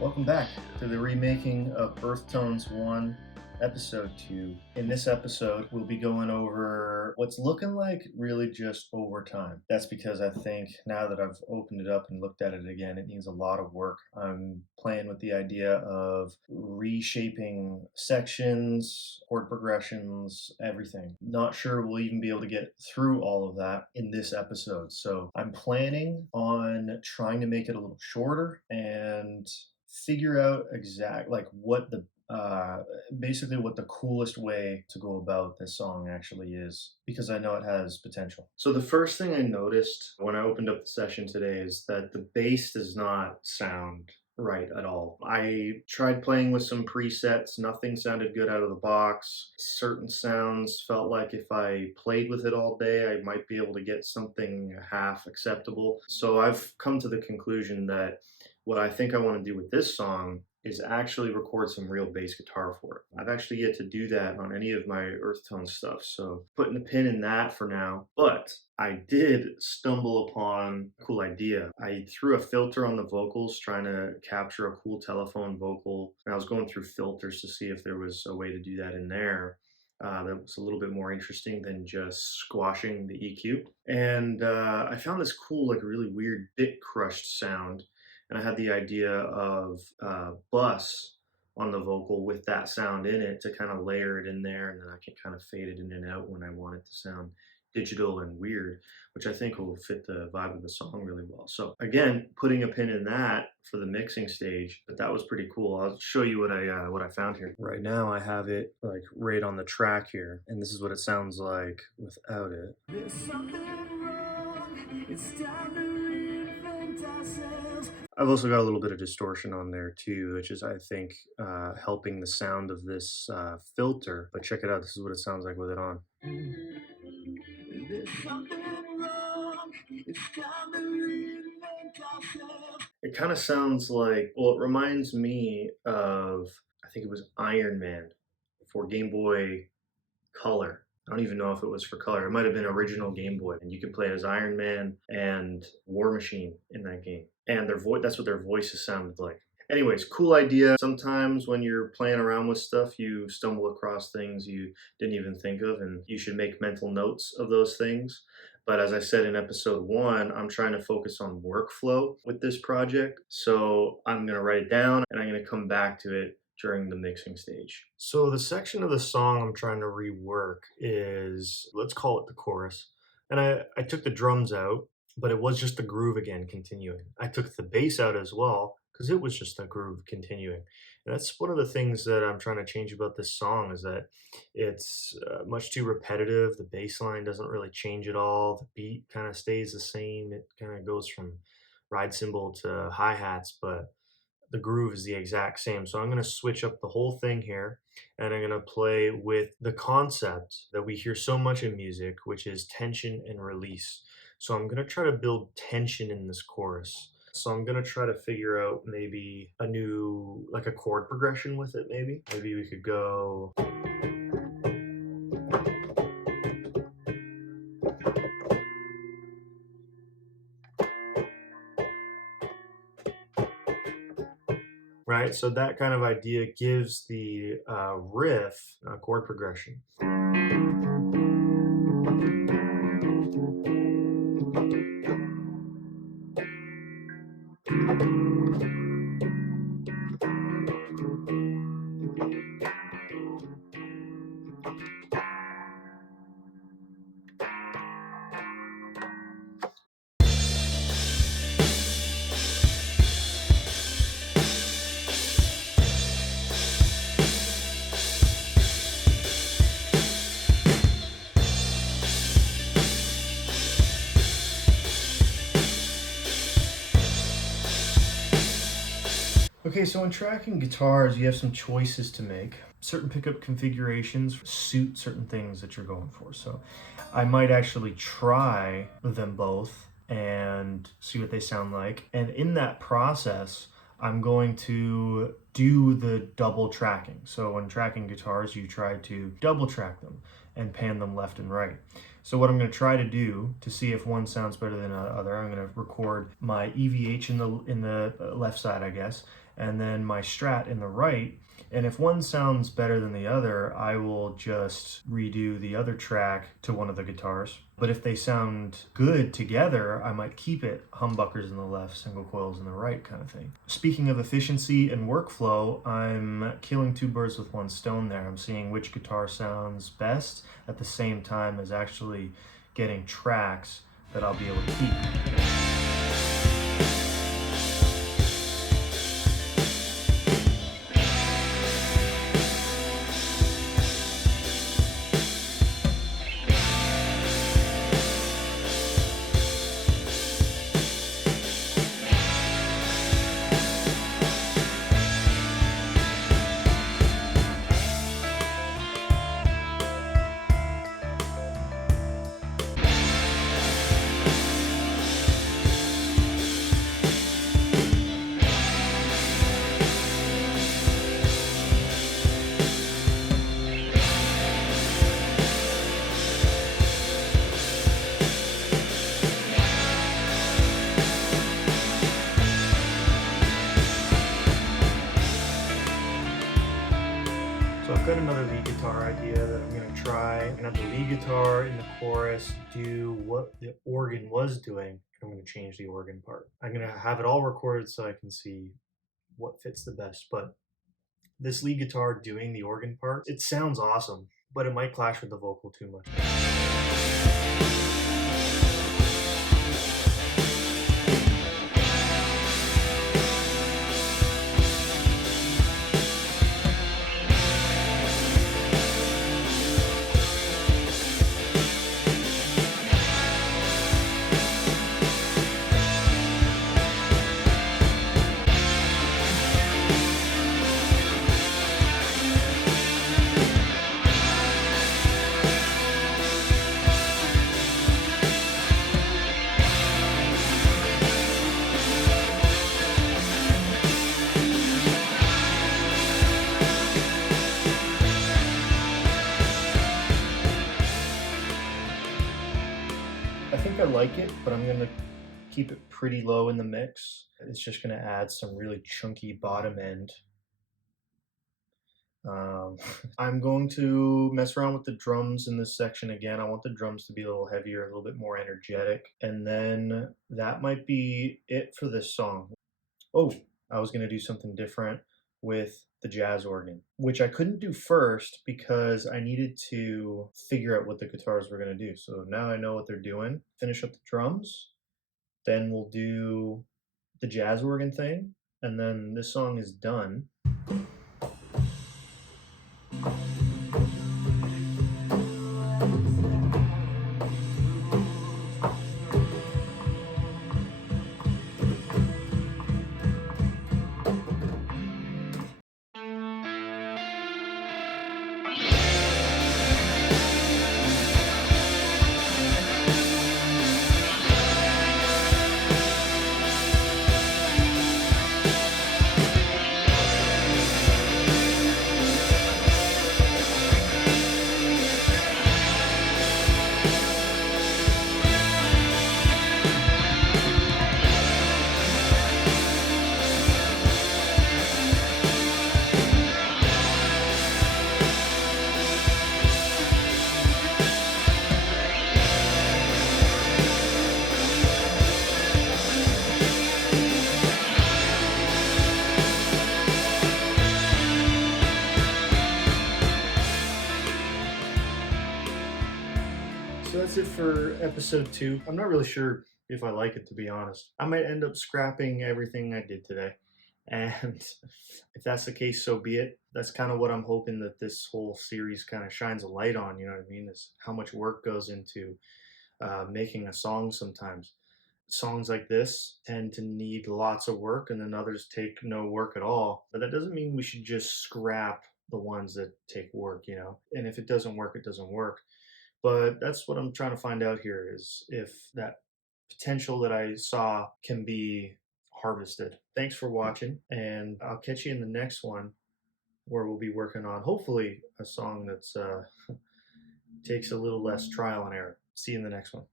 Welcome back to the remaking of Earthtones 1, Episode 2. In this episode, we'll be going over what's looking like really just overtime. That's because I think now that I've opened it up and looked at it again, it needs a lot of work. I'm playing with the idea of reshaping sections, chord progressions, everything. Not sure we'll even be able to get through all of that in this episode. So I'm planning on trying to make it a little shorter and figure out what the basically what the coolest way to go about this song actually is, because I know it has potential. So the first thing I noticed when I opened up the session today is that the bass does not sound right at all. I tried playing with some presets, nothing sounded good out of the box. Certain sounds felt like if I played with it all day, I might be able to get something half acceptable. So I've come to the conclusion that what I think I want to do with this song is actually record some real bass guitar for it. I've actually yet to do that on any of my Earthtones stuff, so putting a pin in that for now. But I did stumble upon a cool idea. I threw a filter on the vocals trying to capture a cool telephone vocal, and I was going through filters to see if there was a way to do that in there. That was a little bit more interesting than just squashing the EQ. And I found this cool, like really weird bit crushed sound, and I had the idea of bus on the vocal with that sound in it to kind of layer it in there, and then I can kind of fade it in and out when I want it to sound digital and weird, which I think will fit the vibe of the song really well. So again, putting a pin in that for the mixing stage, but that was pretty cool. I'll show you what I found here. Right now I have it like right on the track here, and this is what it sounds like without it. There's something wrong. It's time to reinvent ourselves. I've also got a little bit of distortion on there too, which is, I think, helping the sound of this filter. But check it out, this is what it sounds like with it on. There's something wrong. It's time to reinvent ourselves. It kind of sounds like, well, it reminds me of, I think it was Iron Man for Game Boy Color. I don't even know if it was for color. It might have been original Game Boy, and you can play as Iron Man and War Machine in that game. And that's what their voices sounded like. Anyways, cool idea. Sometimes when you're playing around with stuff, you stumble across things you didn't even think of, and you should make mental notes of those things. But as I said in episode 1, I'm trying to focus on workflow with this project. So I'm going to write it down, and I'm going to come back to it during the mixing stage. So the section of the song I'm trying to rework is, let's call it the chorus. And I took the drums out, but it was just the groove again continuing. I took the bass out as well, because it was just a groove continuing. And that's one of the things that I'm trying to change about this song, is that it's much too repetitive. The bass line doesn't really change at all. The beat kind of stays the same. It kind of goes from ride cymbal to hi-hats, but the groove is the exact same. So I'm going to switch up the whole thing here, and I'm going to play with the concept that we hear so much in music, which is tension and release. So I'm going to try to build tension in this chorus. So I'm going to try to figure out maybe a new, like a chord progression with it, maybe. Maybe we could go... Right, so that kind of idea gives the riff a chord progression. Okay, so when tracking guitars, you have some choices to make. Certain pickup configurations suit certain things that you're going for. So I might actually try them both and see what they sound like. And in that process, I'm going to do the double tracking. So when tracking guitars, you try to double track them and pan them left and right. So what I'm going to try to do to see if one sounds better than the other, I'm going to record my EVH in the left side, I guess, and then my Strat in the right. And if one sounds better than the other, I will just redo the other track to one of the guitars. But if they sound good together, I might keep it humbuckers in the left, single coils in the right, kind of thing. Speaking of efficiency and workflow, I'm killing two birds with one stone there. I'm seeing which guitar sounds best at the same time as actually getting tracks that I'll be able to keep. So I've got another lead guitar idea that I'm going to try. I'm going to have the lead guitar in the chorus do what the organ was doing. I'm going to change the organ part. I'm going to have it all recorded so I can see what fits the best. But this lead guitar doing the organ part, it sounds awesome, but it might clash with the vocal too much. I think I like it, but I'm going to keep it pretty low in the mix. It's just going to add some really chunky bottom end. I'm going to mess around with the drums in this section again. I want the drums to be a little heavier, a little bit more energetic. And then that might be it for this song. Oh, I was going to do something different with the jazz organ, which I couldn't do first because I needed to figure out what the guitars were going to do. So now I know what they're doing. Finish up the drums, then we'll do the jazz organ thing, and then this song is done. So that's it for episode 2. I'm not really sure if I like it, to be honest. I might end up scrapping everything I did today. And if that's the case, so be it. That's kind of what I'm hoping that this whole series kind of shines a light on, you know what I mean? Is how much work goes into making a song sometimes. Songs like this tend to need lots of work, and then others take no work at all. But that doesn't mean we should just scrap the ones that take work, you know? And if it doesn't work, it doesn't work. But that's what I'm trying to find out here is if that potential that I saw can be harvested. Thanks for watching, and I'll catch you in the next one where we'll be working on hopefully a song that's takes a little less trial and error. See you in the next one.